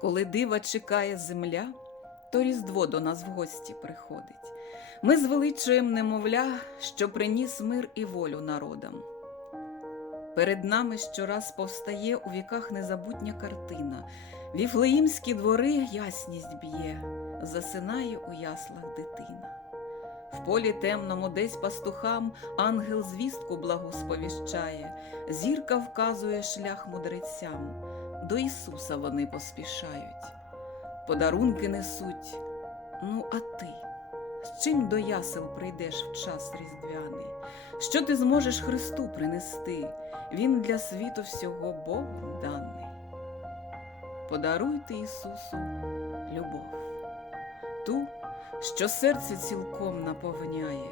Коли дива чекає земля, то Різдво до нас в гості приходить. Ми звеличуємо немовля, що приніс мир і волю народам. Перед нами щораз повстає у віках незабутня картина. Віфлеїмські двори ясність б'є, засинає у яслах дитина. В полі темному десь пастухам ангел звістку благу сповіщає, зірка вказує шлях мудрецям, до Ісуса вони поспішають. Подарунки несуть, ну а ти, з чим до ясел прийдеш в час різдвяний? Що ти зможеш Христу принести? Він для світу всього Богом даний. Подаруйте Ісусу любов, ту, що серце цілком наповняє,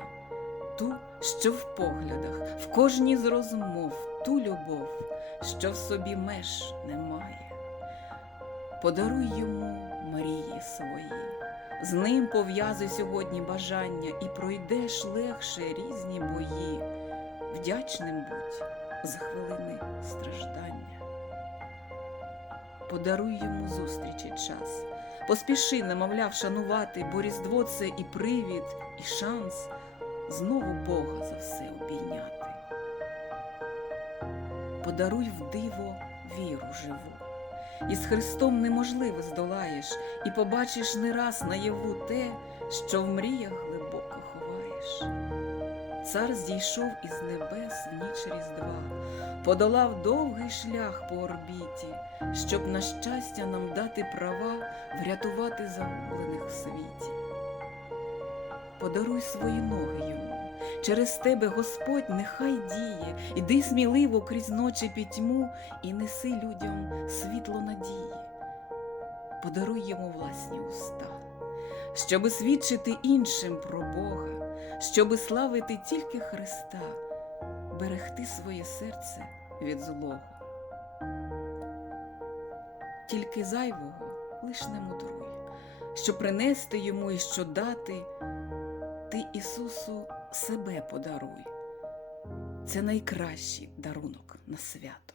ту, що в поглядах, в кожній з розмов, ту любов, що в собі меж немає. Подаруй йому мрії свої, з ним пов'язуй сьогодні бажання і пройдеш легше різні бої, вдячним будь за хвилини страждання. Подаруй йому зустрічі час, поспіши, немовля, вшанувати, бо Різдво це і привід, і шанс знову Бога за все обійняти. Подаруй в диво віру живу, і з Христом неможливе здолаєш, і побачиш не раз наяву те, що в мріях глибоко ховаєш. Цар зійшов із небес в ніч Різдва, подолав довгий шлях по орбіті, щоб на щастя нам дати права врятувати загублених в світі. Подаруй свої ноги йому, через тебе Господь нехай діє, іди сміливо крізь ночі пітьму і неси людям світло надії. Подаруй йому власні уста, щоби свідчити іншим про Бога, щоби славити тільки Христа, берегти своє серце від злого. Тільки зайвого лиш не мудруй, що принести йому і що дати, ти Ісусу себе подаруй. Це найкращий дарунок на свято.